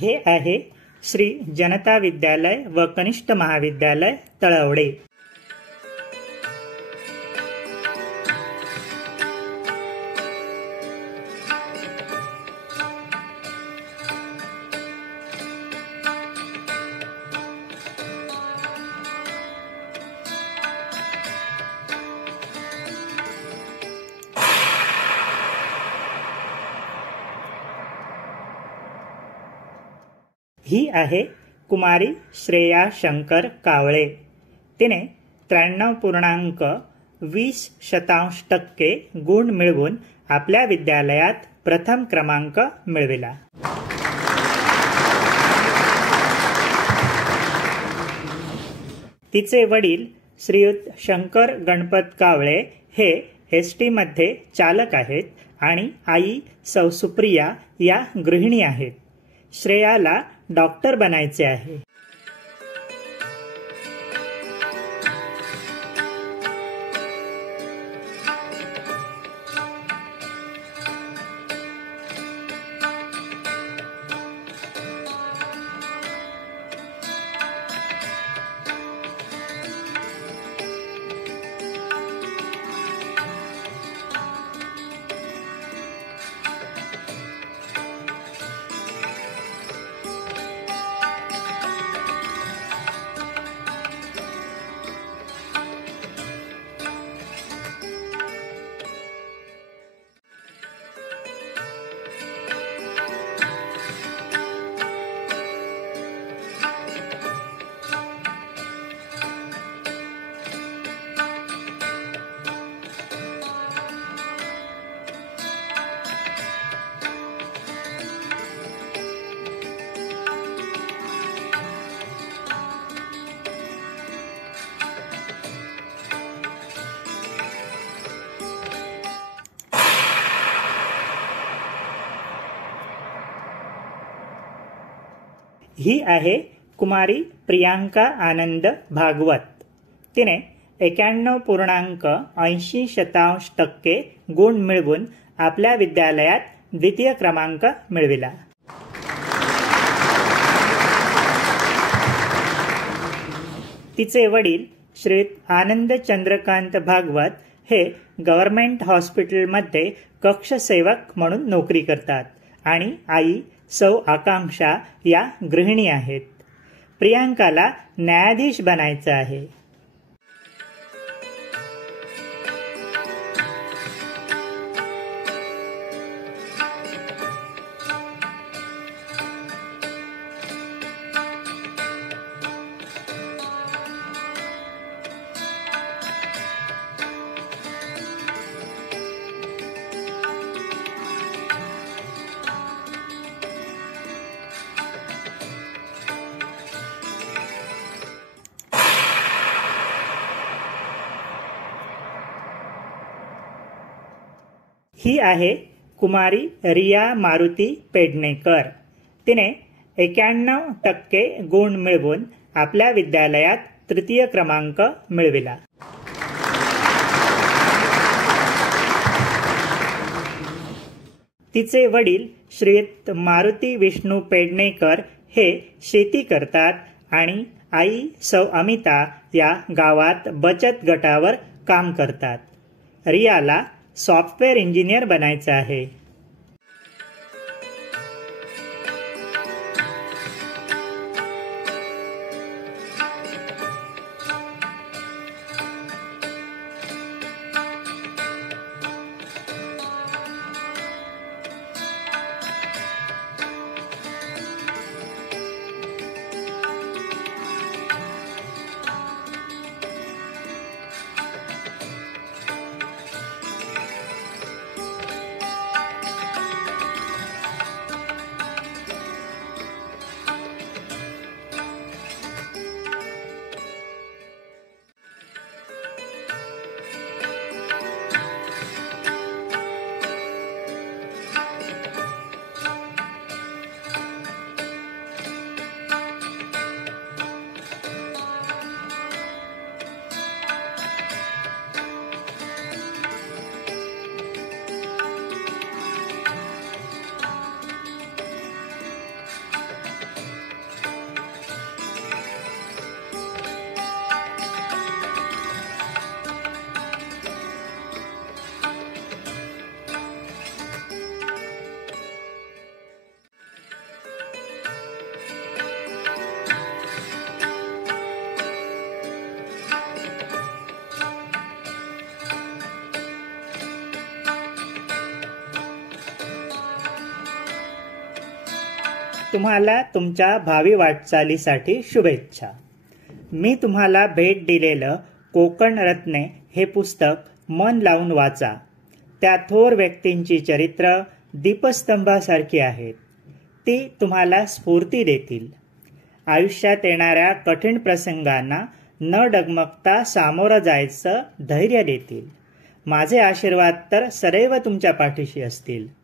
हे आहे श्री जनता विद्यालय व कनिष्ठ महाविद्यालय तळवडे। ही आहे कुमारी श्रेया शंकर कावळे। तिने 93.20% गुण मिळवून आपल्या विद्यालयात प्रथम क्रमांक मिळविला। तिचे वडील श्रीयुत शंकर गणपत कावळे हे एसटी मध्ये चालक आहेत आणि आई सौ सुप्रिया या गृहिणी आहेत। श्रेयाला डॉक्टर बनायचे आहे। ही आहे कुमारी प्रियांका आनंद भागवत। तिने 91.80% गुण मिळवून आपल्या विद्यालयात द्वितीय क्रमांक मिळविला। तिचे वडील श्री आनंद चंद्रकांत भागवत हे गव्हर्नमेंट हॉस्पिटलमध्ये कक्षसेवक म्हणून नोकरी करतात आणि आई सौ आकांक्षा या गृहिणी आहेत। प्रियांकाला न्यायाधीश बनायचं आहे। ही आहे कुमारी रिया मारुती पेडणेकर। तिने 91% गुण मिळवून आपल्या विद्यालयात तृतीय क्रमांक मिळविला। तिचे वडील श्रीयुत मारुती विष्णू पेडणेकर हे शेती करतात आणि आई सौ अमिता या गावात बचत गटावर काम करतात। रियाला सॉफ्टवेअर इंजिनियर बनायचं आहे। तुम्हाला तुमच्या भावी वाटचालीसाठी शुभेच्छा. मी तुम्हाला भेट दिलेलं कोकण रत्ने हे पुस्तक मन लावून वाचा. त्या थोर व्यक्तींची चरित्र दीपस्तंभासारखी आहेत. ती तुम्हाला स्फूर्ती देतील. आयुष्यात येणाऱ्या कठीण प्रसंगांना न डगमगता सामोरं जायचं धैर्य देतील. माझे आशीर्वाद तर सदैव तुमच्या पाठीशी असतील.